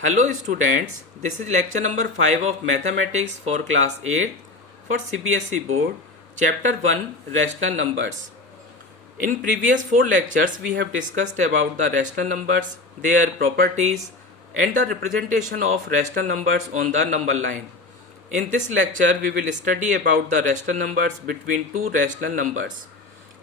Hello students, this is lecture number 5 of mathematics for class 8 for CBSE board, chapter 1 rational numbers. In previous 4 lectures we have discussed about the rational numbers, their properties and the representation of rational numbers on the number line. In this lecture we will study about the rational numbers between two rational numbers.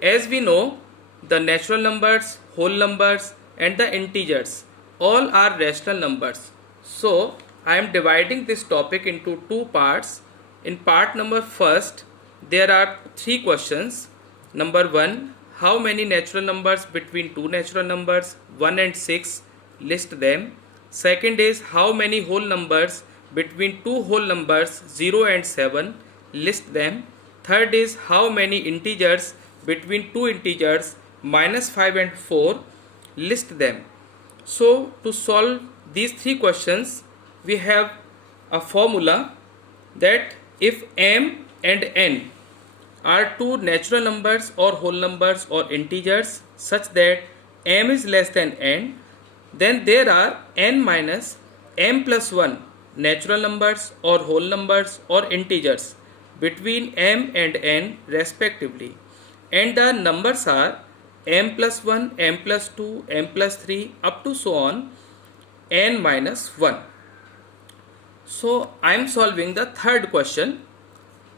As we know, the natural numbers, whole numbers and the integers all are rational numbers. So I am dividing this topic into two parts. In part number first, there are three questions. Number 1, how many natural numbers between two natural numbers 1 and 6, list them. Second is how many whole numbers between two whole numbers 0 and 7, list them. Third is how many integers between two integers -5 and 4, list them. So to solve these three questions we have a formula that if m and n are two natural numbers or whole numbers or integers such that m is less than n, then there are n minus m plus 1 natural numbers or whole numbers or integers between m and n respectively, and the numbers are m plus 1, m plus 2, m plus 3 up to so on n minus 1. So I am solving the third question,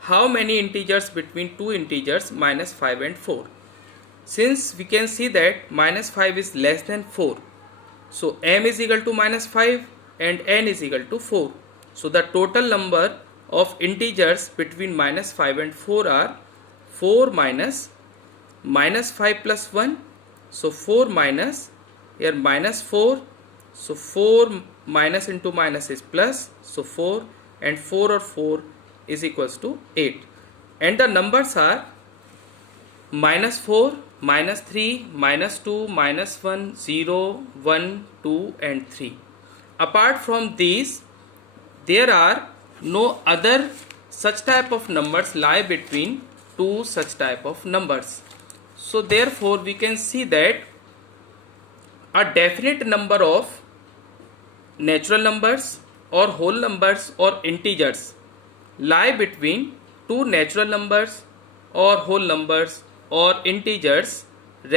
how many integers between two integers -5 and 4. Since we can see that -5 is less than 4, so m is equal to -5 and n is equal to 4. So the total number of integers between -5 and 4 are 4 minus -5 plus 1, so 4 minus, here -4, so 4 minus into minus is plus, so 4 and 4 or 4 is equals to 8, and the numbers are -4, -3, -2, -1, 0, 1, 2 and 3. Apart from these there are no other such type of numbers lie between two such type of numbers. So therefore we can see that a definite number of natural numbers or whole numbers or integers lie between two natural numbers or whole numbers or integers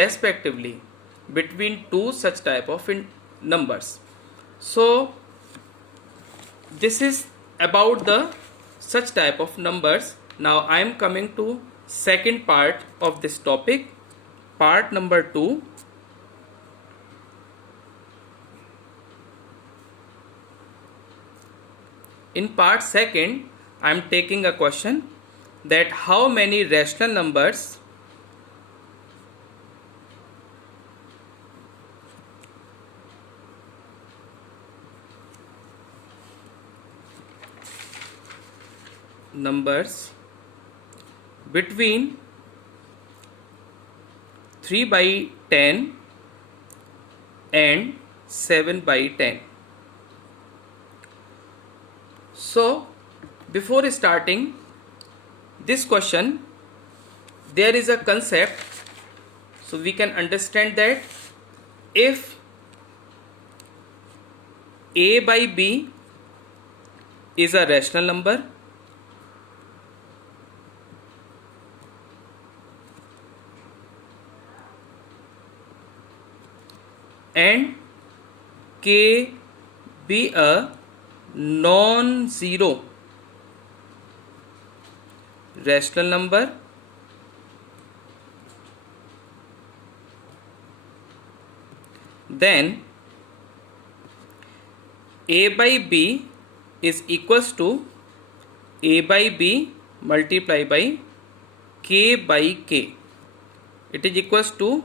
respectively between two such type of numbers. So this is about the such type of numbers. Now I am coming to second part of this topic, part number 2. In part second I am taking a question that how many rational numbers between 3 by 10 and 7 by 10. So before starting this question there is a concept, so we can understand that if a by b is a rational number and k be a non-zero rational number, then a by b is equals to a by b multiplied by k by k. It is equals to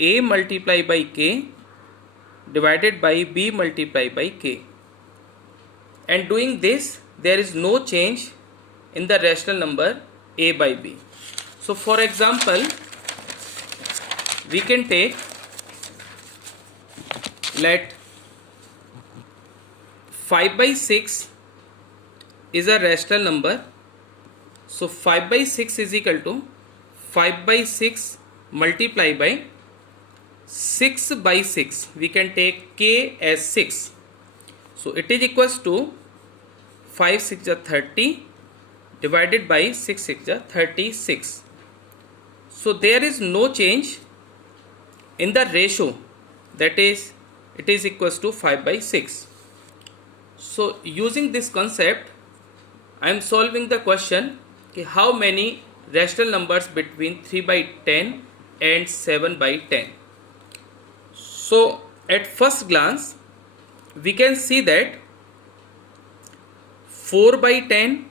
a multiplied by k divided by b multiplied by k, and doing this there is no change in the rational number a by b. So for example we can take, let 5 by 6 is a rational number, so 5 by 6 is equal to 5 by 6 multiplied by 6 by 6, we can take k as 6. So it is equals to 5 6 are 30 divided by 6 6 are 36. So there is no change in the ratio, that is it is equals to 5 by 6. So using this concept I am solving the question how many rational numbers between 3 by 10 and 7 by 10. So at first glance we can see that 4 by 10,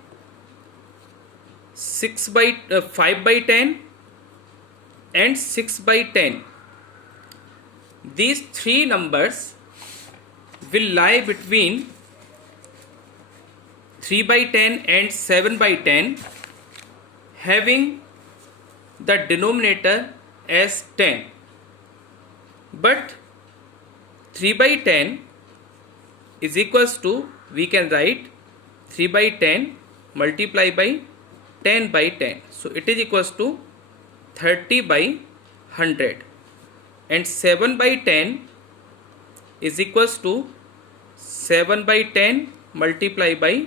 5 by 10 and 6 by 10, these three numbers will lie between 3 by 10 and 7 by 10, having the denominator as 10. But 3 by 10 is equals to, we can write 3 by 10 multiply by 10 by 10. So it is equals to 30 by 100, and 7 by 10 is equals to 7 by 10 multiply by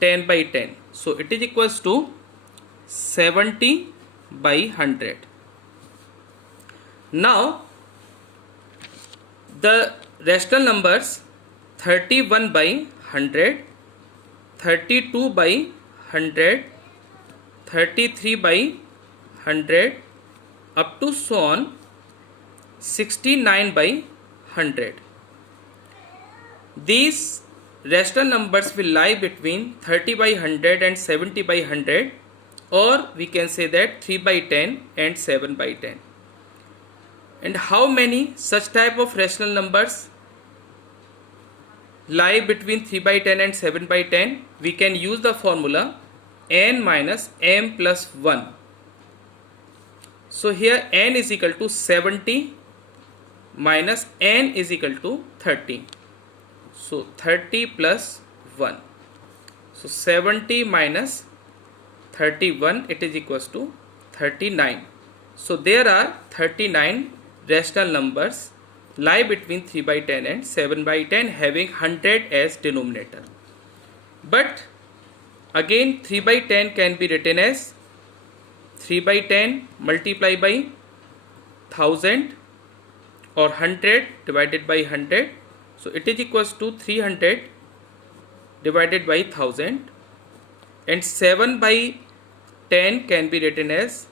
10 by 10. So it is equals to 70 by 100. Now the rational numbers 31 by 100, 32 by 100, 33 by 100 up to so on 69 by 100. These rational numbers will lie between 30 by 100 and 70 by 100, or we can say that 3 by 10 and 7 by 10. And how many such type of rational numbers lie between 3 by 10 and 7 by 10? We can use the formula n minus m plus 1. So here n is equal to 70 minus n is equal to 30. So 30 plus 1. So 70 minus 31, it is equals to 39. So there are 39 rational numbers lie between 3 by 10 and 7 by 10, having 100 as denominator. But again 3 by 10 can be written as 3 by 10 multiply by 1000 or 100 divided by 100. So it is equals to 300 divided by 1000, and 7 by 10 can be written as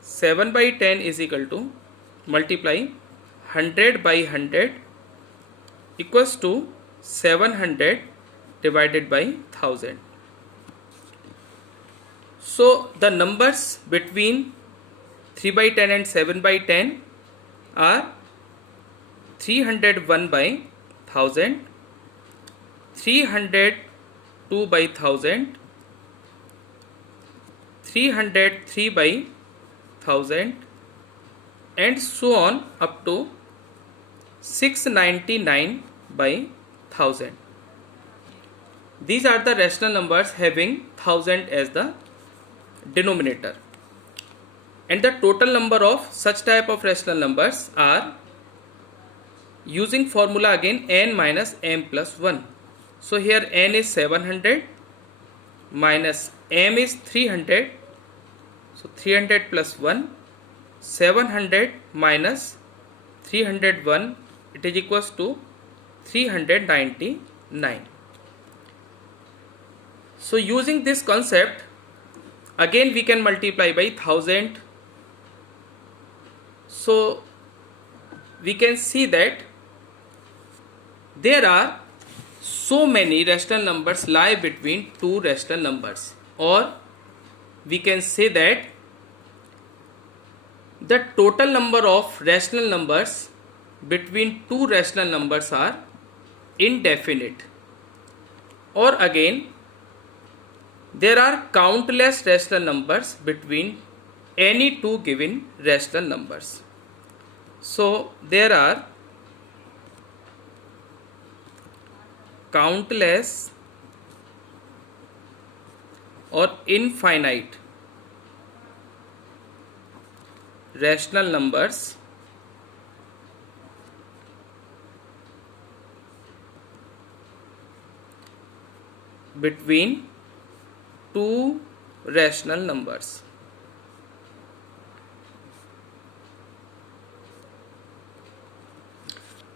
7 by 10 is equal to multiply 100 by 100 equals to 700 divided by 1000. So the numbers between 3 by 10 and 7 by 10 are 301 by 1000, 302 by 1000, 303 by 1000, and so on up to 699 by 1000. These are the rational numbers having 1000 as the denominator. And the total number of such type of rational numbers are, using formula again, n minus m plus 1. So here n is 700 minus m is 300. So 300 plus 1, 700 minus 301, it is equals to 399. So using this concept, again we can multiply by 1000. So we can see that there are so many rational numbers lie between two rational numbers, or we can say that the total number of rational numbers between two rational numbers are indefinite. Or again, there are countless rational numbers between any two given rational numbers. So there are countless or infinite rational numbers between two rational numbers.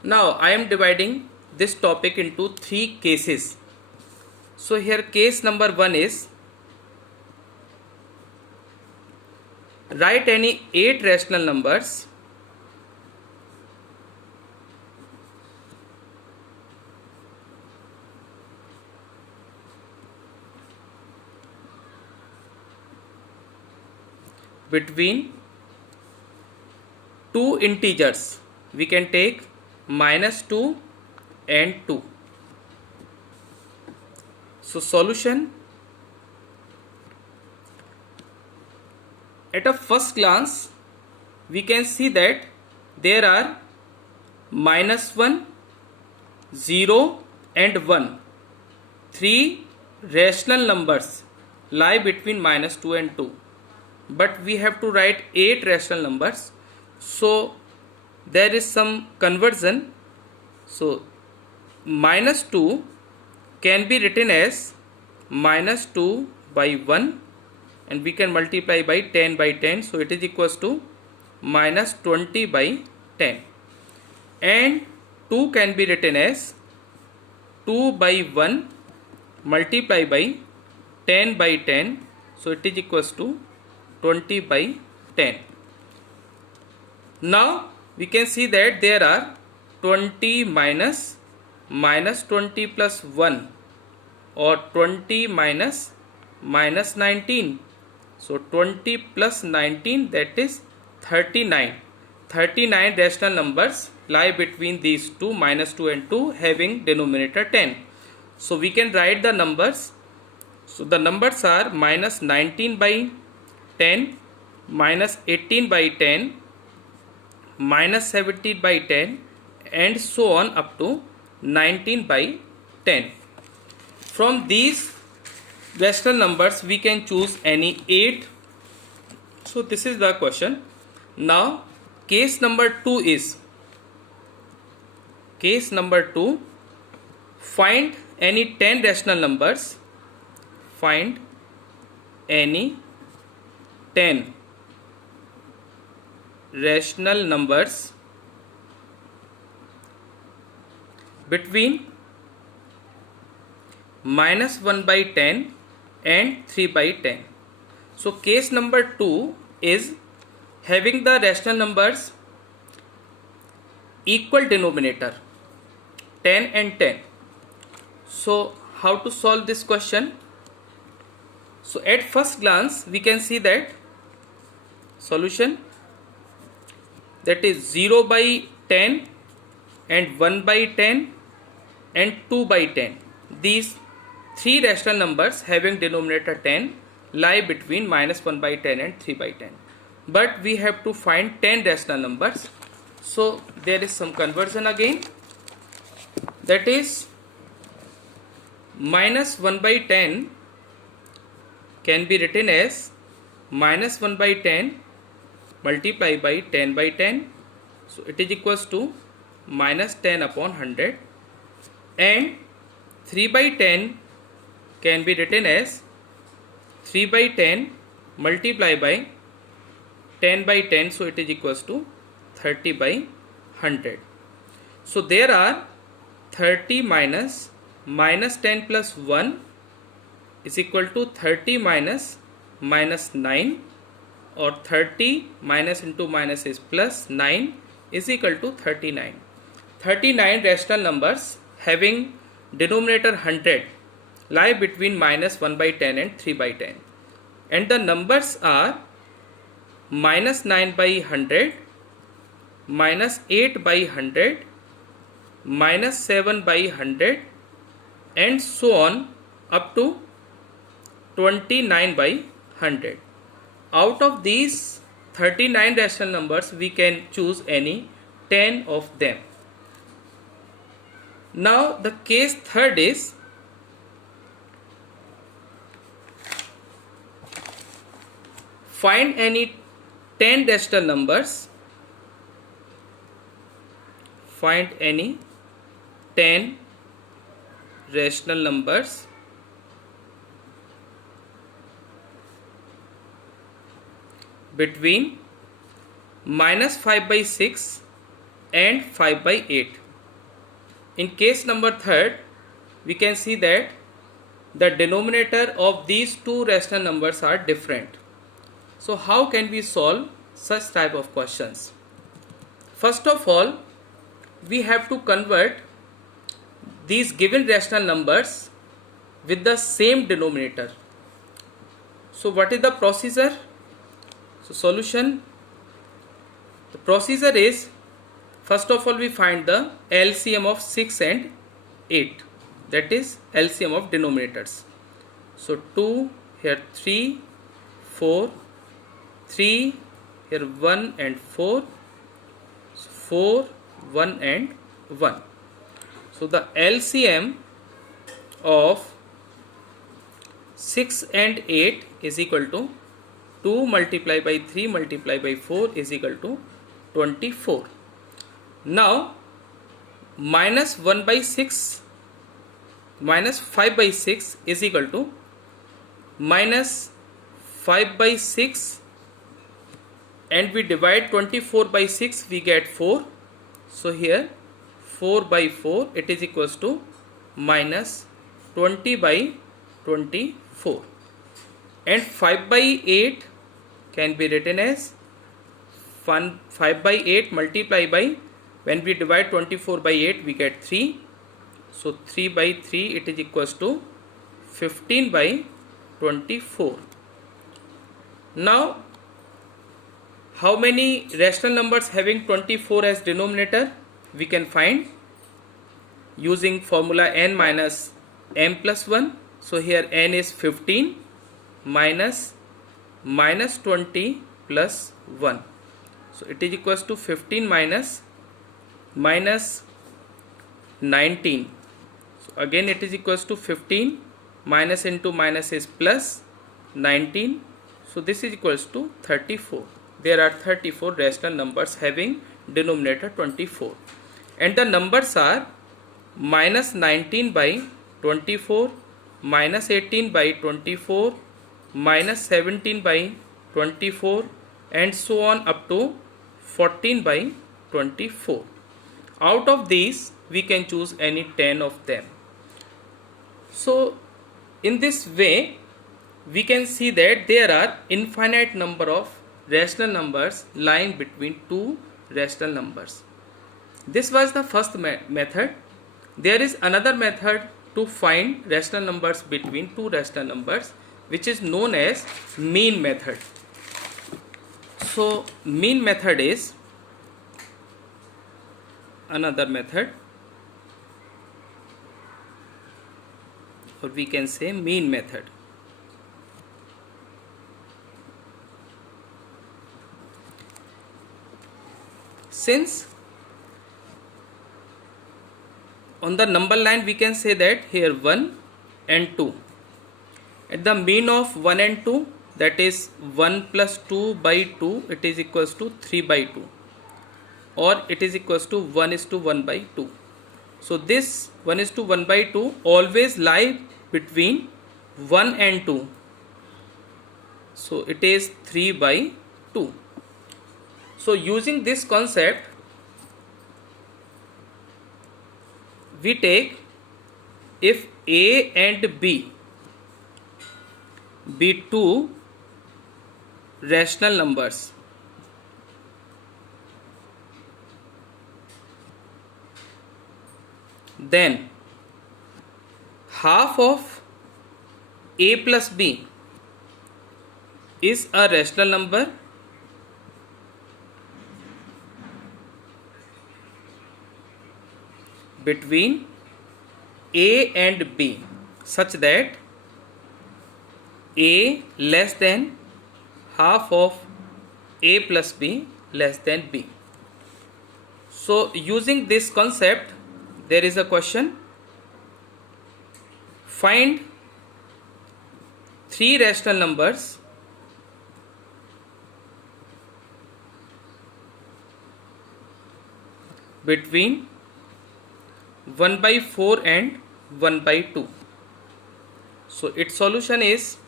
Now I am dividing this topic into three cases. So here case number 1 is write any 8 rational numbers between two integers. We can take -2 and 2. So solution, at a first glance we can see that there are -1, 0 and 1. Three rational numbers lie between -2 and 2. But we have to write 8 rational numbers. So there is some conversion. So -2 can be written as -2 by 1, and we can multiply by 10 by 10. So it is equals to -20 by 10. And 2 can be written as 2 by 1 multiply by 10 by 10. So it is equals to 20 by 10. Now we can see that there are 20 minus -20 plus 1, or 20 minus -19. So 20 plus 19, that is 39. 39 rational numbers lie between these two, -2 and 2, having denominator 10. So we can write the numbers. So the numbers are -19 by 10, -18 by 10, -17 by 10, and so on up to 19 by 10. From these rational numbers we can choose any 8. So this is the question. Now case number 2 is, case number 2, find any 10 rational numbers. Find any 10 rational numbers between -1 by 10 and 3 by 10. So case number 2 is having the rational numbers equal denominator, 10 and 10. So how to solve this question? So at first glance we can see that solution, that is 0 by 10 and 1 by 10 and 2 by 10. These three rational numbers having denominator 10 lie between -1 by 10 and 3 by 10. But we have to find 10 rational numbers. So there is some conversion again. That is -1 by 10 can be written as -1 by 10 multiply by 10 by 10. So it is equals to -10 upon 100. And 3 by 10 can be written as 3 by 10 multiply by 10 by 10. So it is equals to 30 by 100. So there are 30 minus -10 plus 1 is equal to 30 minus -9, or 30 minus into minus is plus, 9 is equal to 39. 39 rational numbers having denominator 100 lie between -1 by 10 and 3 by 10. And the numbers are -9 by 100, -8 by 100, -7 by 100, and so on up to 29 by 100. Out of these 39 rational numbers we can choose any 10 of them. Now the case third is, find any 10 rational numbers. Find any 10 rational numbers between minus 5 by 6 and 5 by 8. In case number third, we can see that the denominator of these two rational numbers are different. So how can we solve such type of questions? First of all, we have to convert these given rational numbers with the same denominator. So what is the procedure? So solution, the procedure is, first of all we find the LCM of 6 and 8, that is LCM of denominators. So 2, here 3, 4, 3, here 1 and 4, 4, 1 and 1. So the LCM of 6 and 8 is equal to 2 multiplied by 3 multiplied by 4 is equal to 24. Now minus 1 by 6 minus 5 by 6 is equal to minus 5 by 6, and we divide 24 by 6, we get 4. So here 4 by 4, it is equals to minus 20 by 24, and 5 by 8 can be written as 5 by 8 multiplied by, when we divide 24 by 8 we get 3. So 3 by 3, it is equals to 15 by 24. Now how many rational numbers having 24 as denominator we can find using formula n minus m plus 1. So here n is 15 minus 20 plus 1. So it is equals to 15 minus 19. So again it is equals to 15 minus into minus is plus 19. So this is equals to 34. There are 34 rational numbers having denominator 24, and the numbers are minus 19 by 24, minus 18 by 24, minus 17 by 24, and so on up to 14 by 24. Out of these we can choose any 10 of them. So in this way we can see that there are infinite number of rational numbers lying between two rational numbers. This was the first method. There is another method to find rational numbers between two rational numbers, which is known as mean method. So mean method is another method, or we can say mean method. Since on the number line we can say that here 1 and 2, at the mean of 1 and 2, that is 1 plus 2 by 2, it is equals to 3 by 2, or it is equals to 1 is to 1 by 2. So this 1 is to 1 by 2 always lie between 1 and 2. So it is 3 by 2. So using this concept, we take, if A and B be two rational numbers, then half of A plus B is a rational number between A and B, such that A less than half of A plus B less than B. So using this concept, there is a question: find three rational numbers between 1 by 4 and 1 by 2. So its solution is,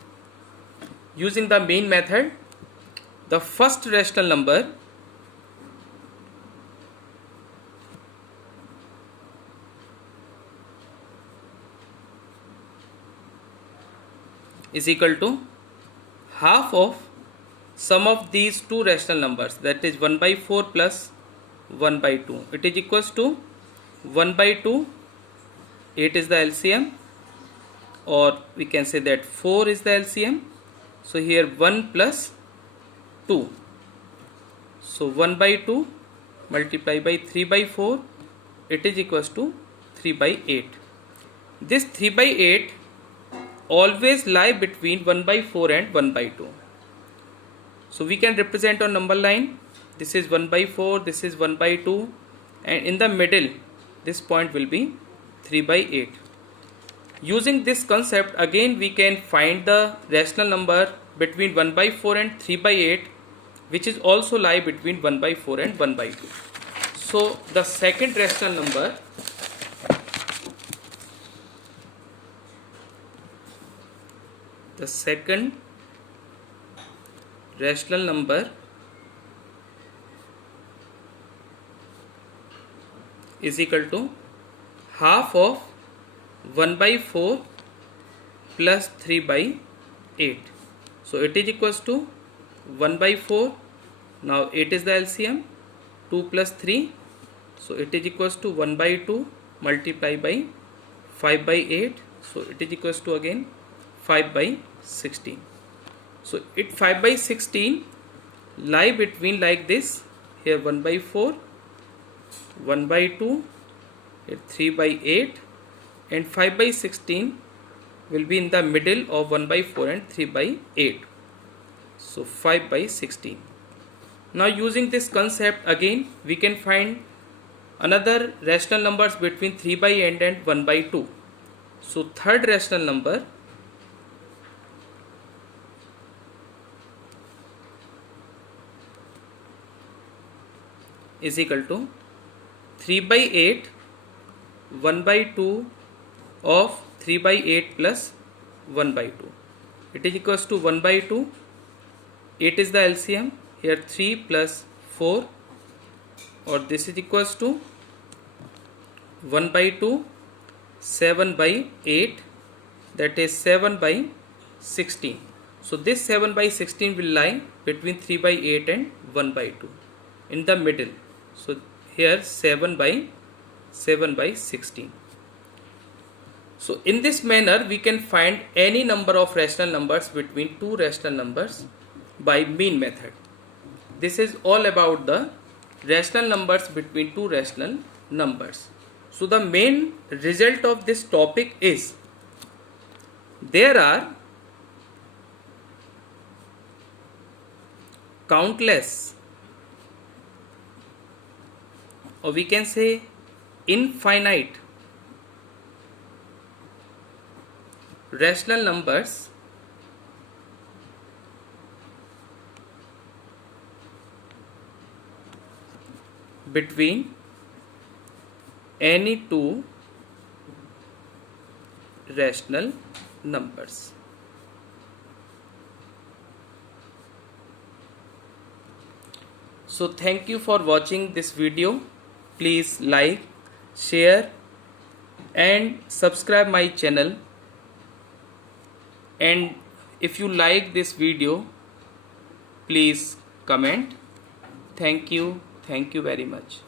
using the mean method, the first rational number is equal to half of sum of these two rational numbers, that is 1 by 4 plus 1 by 2. It is equals to 1 by 2, 8 is the LCM, or we can say that 4 is the LCM. So here 1 plus 2. So 1 by 2 multiplied by 3 by 4, it is equals to 3 by 8. This 3 by 8 always lie between 1 by 4 and 1 by 2. So we can represent on number line. This is 1 by 4, this is 1 by 2, and in the middle this point will be 3 by 8. Using this concept, again we can find the rational number between 1 by 4 and 3 by 8, which is also lie between 1 by 4 and 1 by 2. So the second rational number is equal to half of 1 by 4 plus 3 by 8. So it is equals to 1 by 4. Now 8 is the LCM. 2 plus 3. So it is equals to 1 by 2 multiplied by 5 by 8. So it is equals to again 5 by 16. So it 5 by 16 lie between like this. Here 1 by 4, 1 by 2, here 3 by 8, and 5 by 16 will be in the middle of 1 by 4 and 3 by 8. So 5 by 16. Now using this concept, again we can find another rational numbers between 3 by 8 and 1 by 2. So third rational number is equal to 3 by 8, 1 by 2 of 3 by 8 plus 1 by 2. It is equals to 1 by 2. 8 is the LCM. Here 3 plus 4, or this is equals to 1 by 2, 7 by 8, that is 7 by 16. So this 7 by 16 will lie between 3 by 8 and 1 by 2 in the middle. So here 7 by 16. So in this manner we can find any number of rational numbers between two rational numbers by mean method. This is all about the rational numbers between two rational numbers. So the main result of this topic is there are countless, or we can say infinite, rational numbers between any two rational numbers. So thank you for watching this video. Please like, share and subscribe my channel, and if you like this video, please comment. Thank you very much.